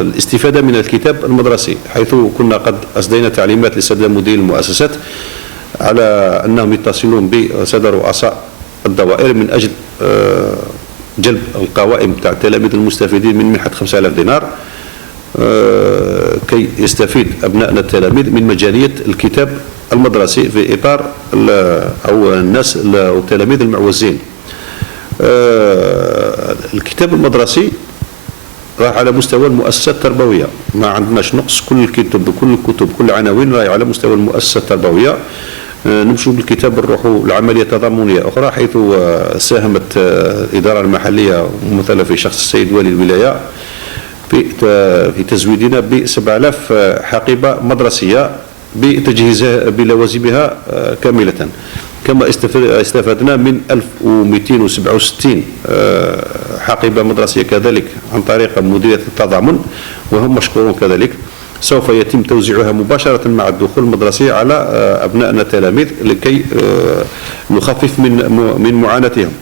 الاستفادة من الكتاب المدرسي، حيث كنا قد أصدينا تعليمات للسادة مديري المؤسسات على أنهم يتصلون بسادة رؤساء الدوائر من أجل جلب القوائم تاع التلاميذ المستفيدين من منحة 5000 دينار، كي يستفيد أبنائنا التلاميذ من مجانية الكتاب المدرسي في إطار أو الناس والتلاميذ المعوزين. الكتاب المدرسي راه على مستوى المؤسسات التربوية، ما عندناش نقص، كل الكتب كل العناوين راهي على مستوى المؤسسة التربوية. نمشوا بالكتاب نروحوا لعملية تضامنية أخرى، حيث ساهمت الإدارة المحلية ممثلة في شخص السيد والي الولاية في تزويدنا ب 7000 حقيبة مدرسية بتجهيزها بلوازمها كاملة، كما استفدنا من 1267 حقيبة مدرسية كذلك عن طريق مديرية التضامن، وهم مشكورون كذلك. سوف يتم توزيعها مباشرة مع الدخول المدرسي على أبنائنا التلاميذ لكي نخفف من معاناتهم.